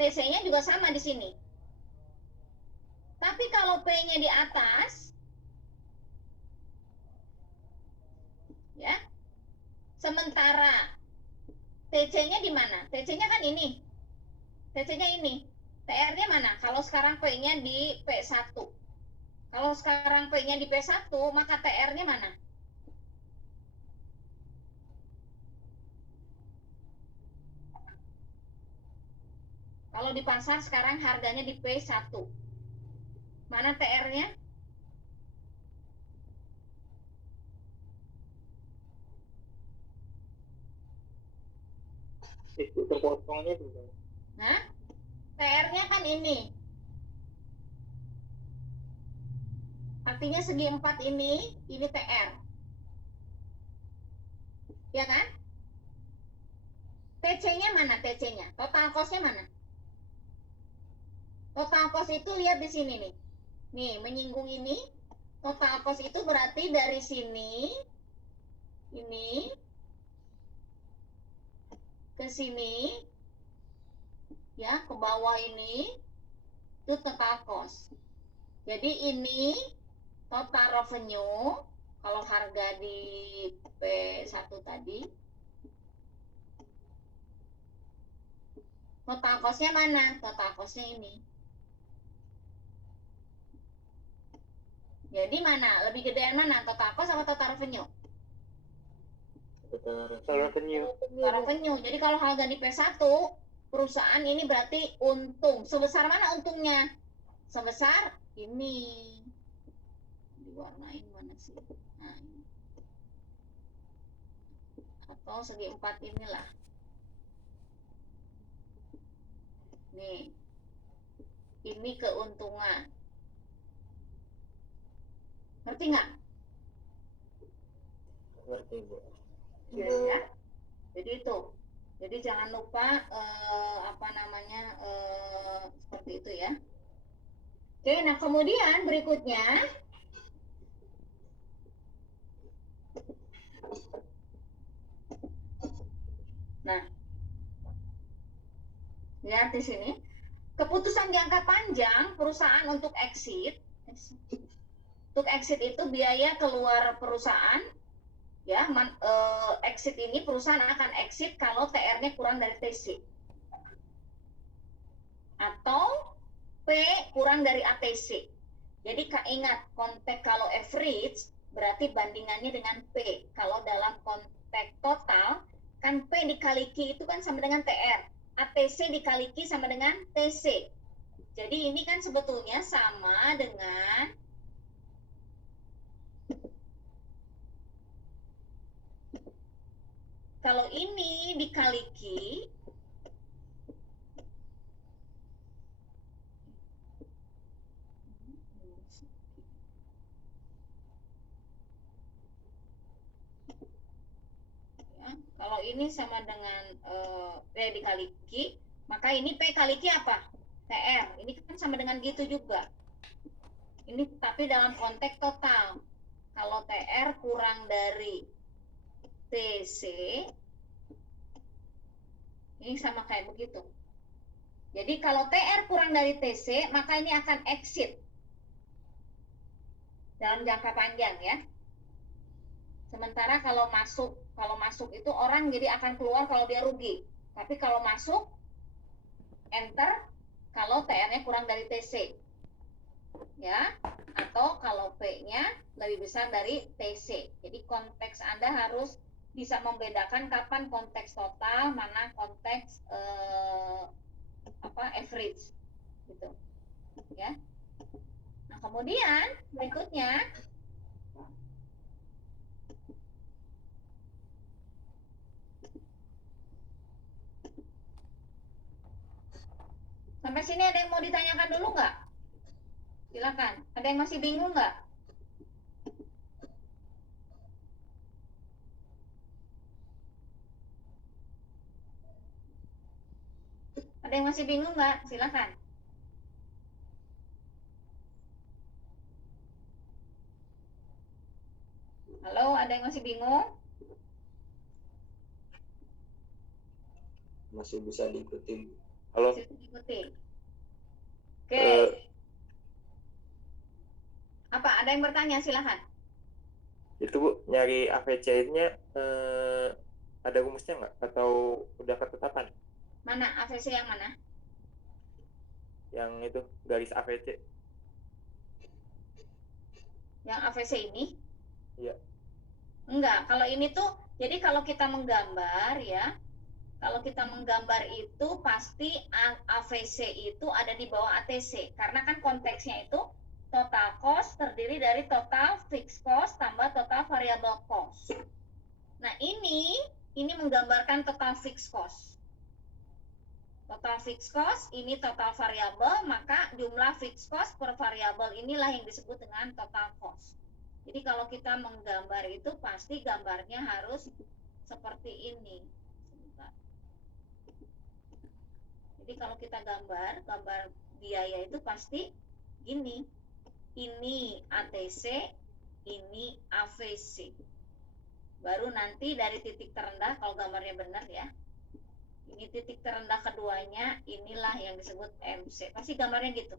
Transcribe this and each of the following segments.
TC-nya juga sama di sini. Tapi kalau P-nya di atas, ya, sementara TC-nya di mana? TC-nya kan ini. TC-nya ini. TR-nya mana? Kalau sekarang P-nya di P1. Kalau sekarang P-nya di P1, maka TR-nya mana? Kalau di pasar sekarang harganya di P1. Mana TR-nya? Itu terpotongnya juga. Nah, TR-nya kan ini. Artinya segi 4 ini TR. Ya kan? TC-nya mana TC-nya? Total cost-nya mana? Total cost itu lihat di sini nih. Nih, menyinggung ini. Total cost itu berarti dari sini, ini, ke sini, ya, ke bawah ini, itu total cost. Jadi ini total revenue, kalau harga di P1 tadi, total cost-nya mana? Total cost-nya ini. Jadi mana? Lebih gedean mana? Total cost atau total revenue? Total revenue. Total revenue. Jadi kalau harga di P1, perusahaan ini berarti untung. Sebesar mana untungnya? Sebesar ini. Diwarnain mana sih? Nah, ini. Atau segi 4 inilah. Nih. Ini keuntungan. Ngerti nggak? Ngerti, Bu. Ya. Jadi itu. Jadi jangan lupa seperti itu ya. Oke, nah kemudian berikutnya nah, lihat di sini. Keputusan jangka panjang perusahaan untuk exit. Untuk exit itu biaya keluar perusahaan. Ya, exit ini perusahaan akan exit kalau TR-nya kurang dari TC. Atau P kurang dari ATC. Jadi ingat, konteks kalau average berarti bandingannya dengan P. Kalau dalam konteks total, kan P dikali Q itu kan sama dengan TR. ATC dikali Q sama dengan TC. Jadi ini kan sebetulnya sama dengan kalau ini dikali Q, ya, kalau ini sama dengan P dikali Q, maka ini P kali Q apa? TR. Ini kan sama dengan gitu juga. Ini tapi dalam konteks total. Kalau TR kurang dari TC, ini sama kayak begitu. Jadi kalau TR kurang dari TC, maka ini akan exit dalam jangka panjang ya. Sementara kalau masuk itu orang jadi akan keluar kalau dia rugi. Tapi kalau masuk, enter kalau TR-nya kurang dari TC. Ya, atau kalau P-nya lebih besar dari TC. Jadi konteks Anda harus bisa membedakan kapan konteks total, mana konteks average gitu. Ya. Nah, kemudian berikutnya sampai sini ada yang mau ditanyakan dulu nggak? Silakan. Ada yang masih bingung nggak? Ada yang masih bingung nggak? Silakan. Halo, ada yang masih bingung? Masih bisa diikuti. Halo. Masih diikuti. Ada yang bertanya, silahkan. Itu Bu, nyari AVC-nya ada rumusnya nggak? Atau udah ketetapan? Mana AVC yang mana? Yang itu, garis AVC. Yang AVC ini? Iya. Enggak, kalau ini tuh, jadi kalau kita menggambar ya, kalau kita menggambar itu pasti AVC itu ada di bawah ATC, karena kan konteksnya itu total cost terdiri dari total fixed cost tambah total variable cost. Nah ini menggambarkan total fixed cost. Total fixed cost, ini total variable, maka jumlah fixed cost per variable inilah yang disebut dengan total cost. Jadi kalau kita menggambar itu pasti gambarnya harus seperti ini. Sebentar. Jadi kalau kita gambar biaya itu pasti gini. Ini ATC, ini AVC. Baru nanti dari titik terendah, kalau gambarnya benar ya, ini titik terendah keduanya, inilah yang disebut MC. Pasti gambarnya gitu.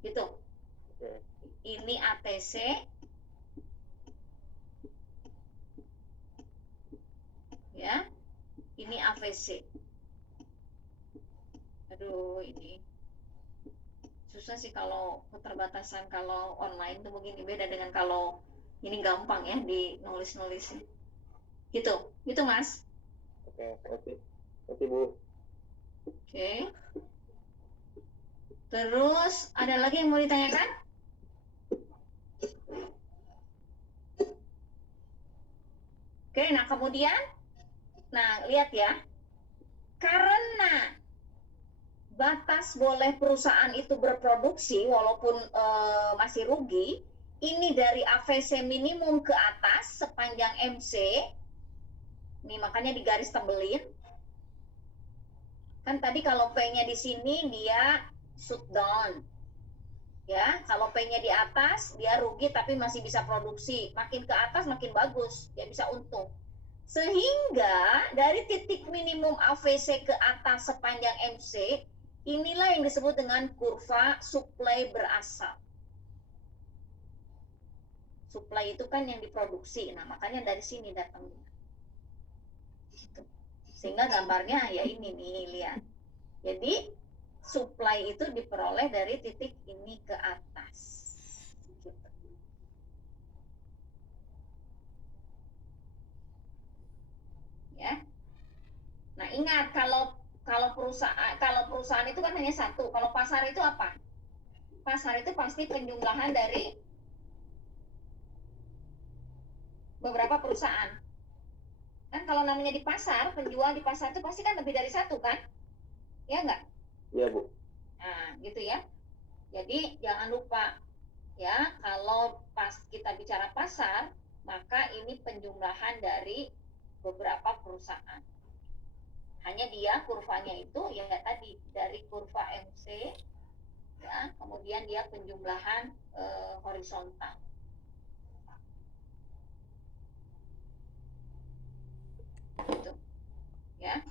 Gitu. Oke. Ini ATC, ya. Ini AVC. Aduh, ini susah sih kalau keterbatasan kalau online tuh begini, beda dengan kalau ini gampang ya di nulis-nulisnya. Gitu Mas. Oke, ngerti Bu. Oke. Terus ada lagi yang mau ditanyakan? Oke, nah kemudian, nah lihat ya, karena batas boleh perusahaan itu berproduksi walaupun masih rugi, ini dari AVC minimum ke atas sepanjang MC, nih makanya digaris tembelin. Kan tadi kalau P-nya di sini dia shutdown. Ya, kalau P-nya di atas dia rugi tapi masih bisa produksi. Makin ke atas makin bagus, dia bisa untung. Sehingga dari titik minimum AVC ke atas sepanjang MC, inilah yang disebut dengan kurva supply berasal. Supply itu kan yang diproduksi, nah makanya dari sini datangnya. Gitu. Sehingga gambarnya ya ini nih, lihat. Jadi supply itu diperoleh dari titik ini ke atas. Gitu. Ya. Nah ingat kalau perusahaan itu kan hanya satu. Kalau pasar itu apa? Pasar itu pasti penjumlahan dari beberapa perusahaan. Kan kalau namanya di pasar, penjual di pasar itu pasti kan lebih dari satu kan? Ya enggak? Iya Bu. Nah gitu ya. Jadi jangan lupa ya, kalau pas kita bicara pasar, maka ini penjumlahan dari beberapa perusahaan. Hanya dia kurvanya itu ya tadi dari kurva MC ya, kemudian dia penjumlahan horizontal. Gitu. Ya.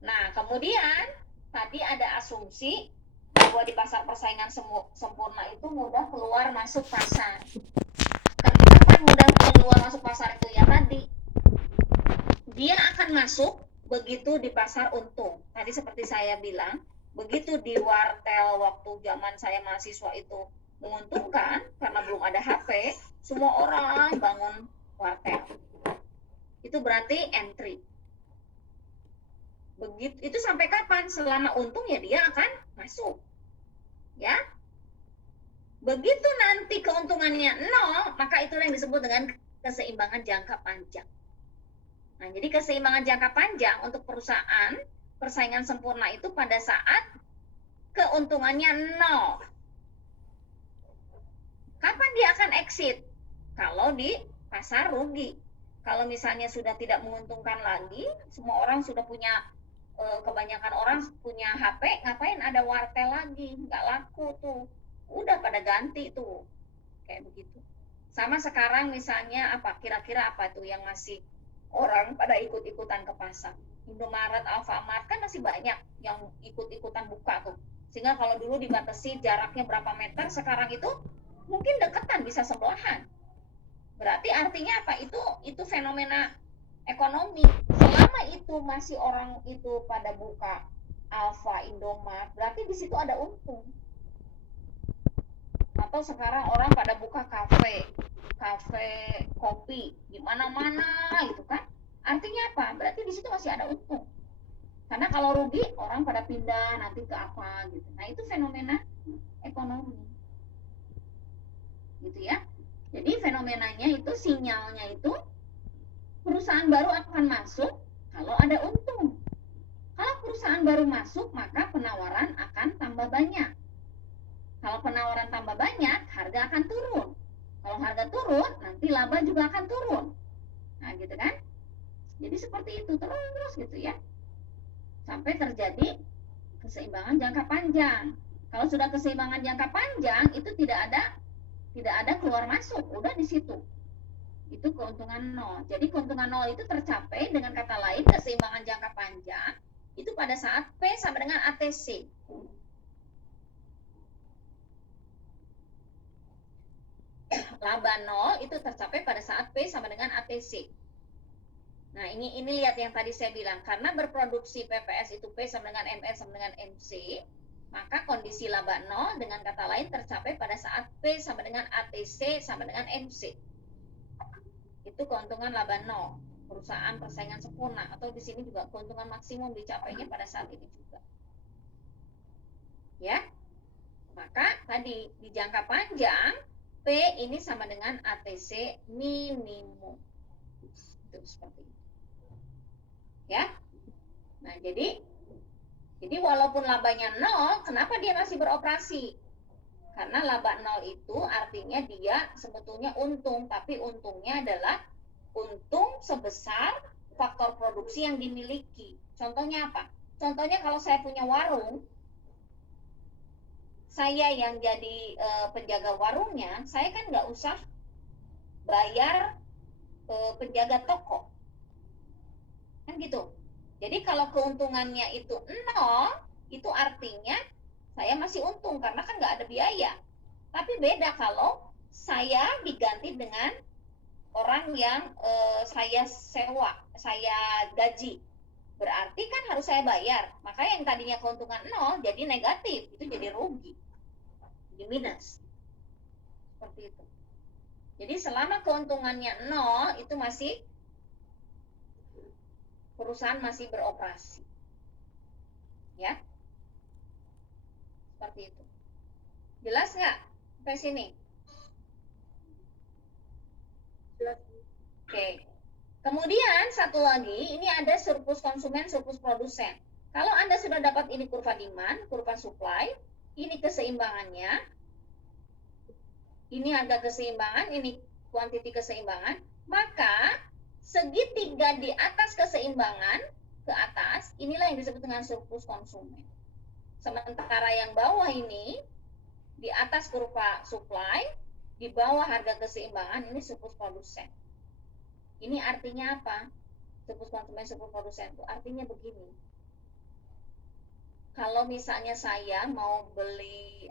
Nah, kemudian tadi ada asumsi bahwa di pasar persaingan sempurna itu mudah keluar masuk pasar. Kenapa mudah keluar masuk pasar itu ya tadi? Dia akan masuk begitu di pasar untung. Tadi seperti saya bilang, begitu di wartel waktu zaman saya mahasiswa itu menguntungkan karena belum ada HP, semua orang bangun wartel. Itu berarti entry. Begitu itu sampai kapan? Selama untung ya dia akan masuk. Ya. Begitu nanti keuntungannya nol, maka itulah yang disebut dengan keseimbangan jangka panjang. Nah, jadi keseimbangan jangka panjang untuk perusahaan persaingan sempurna itu pada saat keuntungannya nol. Kapan dia akan exit? Kalau di pasar rugi. Kalau misalnya sudah tidak menguntungkan lagi, semua orang sudah punya, kebanyakan orang punya HP, ngapain ada wartel lagi? Nggak laku tuh. Udah pada ganti tuh. Kayak begitu. Sama sekarang misalnya apa? Kira-kira apa tuh yang masih orang pada ikut-ikutan ke pasar? Indomaret, Alfamart kan masih banyak yang ikut-ikutan buka tuh. Sehingga kalau dulu dibatasi jaraknya berapa meter, sekarang itu mungkin deketan, bisa sebelahan. Berarti artinya apa? Itu fenomena ekonomi. Selama itu masih orang itu pada buka Alfa, Indomart, berarti di situ ada untung. Atau sekarang orang pada buka kafe kopi di mana-mana gitu kan? Artinya apa? Berarti di situ masih ada untung. Karena kalau rugi orang pada pindah nanti ke apa gitu. Nah, itu fenomena ekonomi. Gitu ya. Jadi fenomenanya itu, sinyalnya itu, perusahaan baru akan masuk kalau ada untung. Kalau perusahaan baru masuk, maka penawaran akan tambah banyak. Kalau penawaran tambah banyak, harga akan turun. Kalau harga turun, nanti laba juga akan turun. Nah, gitu kan? Jadi seperti itu terus gitu ya. Sampai terjadi keseimbangan jangka panjang. Kalau sudah keseimbangan jangka panjang, itu tidak ada keluar masuk, udah di situ. Itu keuntungan nol. Jadi keuntungan nol itu tercapai, dengan kata lain keseimbangan jangka panjang itu pada saat P sama dengan ATC. Laba nol itu tercapai pada saat P sama dengan ATC. Nah, ini lihat yang tadi saya bilang, karena berproduksi PPS itu P sama dengan MR sama dengan MC, maka kondisi laba nol dengan kata lain tercapai pada saat P sama dengan ATC sama dengan MC. Itu keuntungan laba nol, perusahaan persaingan sempurna, atau di sini juga keuntungan maksimum dicapainya pada saat ini juga. Ya. Maka tadi di jangka panjang P ini sama dengan ATC minimum. Itu seperti itu. Ya. Nah, jadi walaupun labanya nol, kenapa dia masih beroperasi? Karena laba nol itu artinya dia sebetulnya untung, tapi untungnya adalah untung sebesar faktor produksi yang dimiliki. Contohnya apa? Contohnya kalau saya punya warung, saya yang jadi penjaga warungnya, saya kan nggak usah bayar penjaga toko. Kan gitu. Jadi kalau keuntungannya itu nol, itu artinya saya masih untung karena kan nggak ada biaya. Tapi beda kalau saya diganti dengan orang yang saya sewa, saya gaji. Berarti kan harus saya bayar. Maka yang tadinya keuntungan nol jadi negatif, itu jadi rugi. Jadi minus. Seperti itu. Jadi selama keuntungannya nol, itu masih perusahaan masih beroperasi. Ya. Seperti itu. Jelas nggak sampai sini? Jelas. Oke. Kemudian satu lagi, ini ada surplus konsumen, surplus produsen. Kalau Anda sudah dapat ini kurva demand, kurva supply, ini keseimbangannya, ini harga keseimbangan, ini kuantiti keseimbangan, maka segitiga di atas keseimbangan ke atas, inilah yang disebut dengan surplus konsumen. Sementara yang bawah ini, di atas kurva supply, di bawah harga keseimbangan, ini surplus produsen. Ini artinya apa? Surplus konsumen, surplus produsen itu artinya begini. Kalau misalnya saya mau beli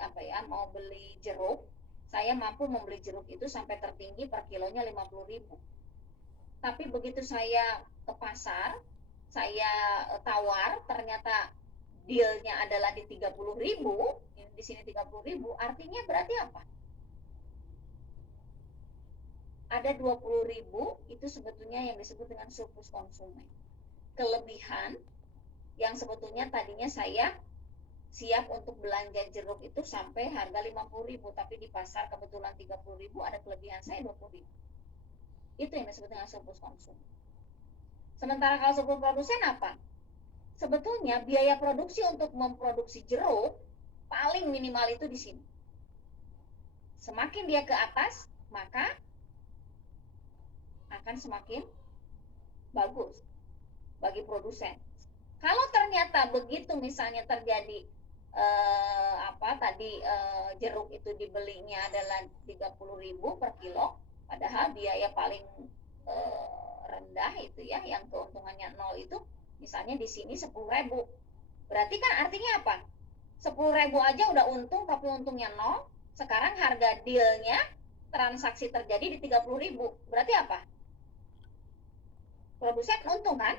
jeruk, saya mampu membeli jeruk itu sampai tertinggi per kilonya 50.000. Tapi begitu saya ke pasar, saya tawar, ternyata dealnya adalah di 30.000, di sini 30.000, artinya berarti apa? Ada 20.000 itu sebetulnya yang disebut dengan surplus konsumen. Kelebihan yang sebetulnya tadinya saya siap untuk belanja jeruk itu sampai harga 50.000, tapi di pasar kebetulan 30.000, ada kelebihan saya 20.000. Itu yang disebut dengan surplus konsumen. Sementara kalau surplus produsen apa? Sebetulnya biaya produksi untuk memproduksi jeruk paling minimal itu di sini. Semakin dia ke atas, maka akan semakin bagus bagi produsen. Kalau ternyata begitu misalnya terjadi jeruk itu dibelinya adalah 30.000 per kilo, padahal biaya paling rendah itu ya, yang keuntungannya nol itu misalnya di sini 10.000. Berarti kan artinya apa? 10.000 aja udah untung, tapi untungnya 0. Sekarang harga dealnya transaksi terjadi di 30.000. Berarti apa? Produsen untung kan?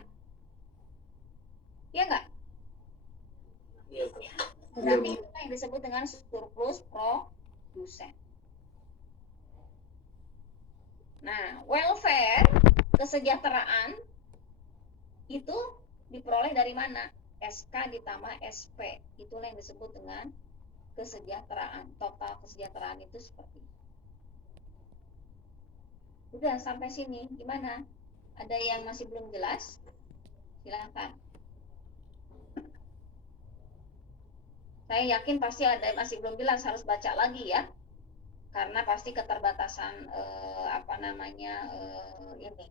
Iya nggak? Iya, Bu. Berarti itulah yang disebut dengan surplus produsen. Nah, welfare, kesejahteraan, itu diperoleh dari mana? SK ditambah SP. Itulah yang disebut dengan kesejahteraan. Total kesejahteraan itu seperti itu. Udah sampai sini, gimana? Ada yang masih belum jelas? Silakan. Saya yakin pasti ada yang masih belum jelas, harus baca lagi ya. Karena pasti keterbatasan ini